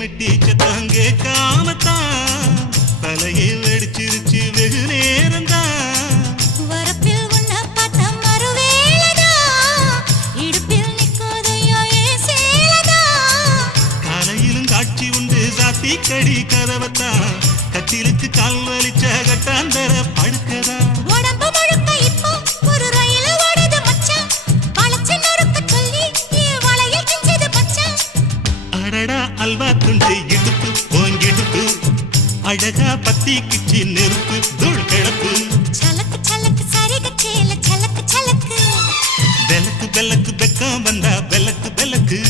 மெட்டி சத்தம் கேட்காமத்தான் தலையை வெடிச்சிருச்சு வெகு நேரம்தான். வரப்பில் உன்ன பார்த்த மறுவேளதா இடுப்பில் நிற்குதையோ ஏன் சேலதா. காலையிலும் காட்சி உண்டு சாத்தி கடி கதவத்தான் கட்டிலுக்கு கால் வலிச்ச கட்டாந்தர படுக்கதா. உடம்பு முழுக்க இப்போ ஒரு ரயில் ஓடுது மச்சான். வளைச்சு நொறுக்க சொல்லி என் வளையல் கிஞ்சது மச்சான். அடடா அல்வா துண்டு இடுப்பு போங்கிடுப்பு அழகா பத்தி கிச்சி நெருப்பு தூள் கிடப்பு. சலக்கு சலக்கு சரிக சேல சலக்கு சலக்கு பெலக்கு பெலக்கு பெக்கம் வந்தா பெலக்கு பெலக்கு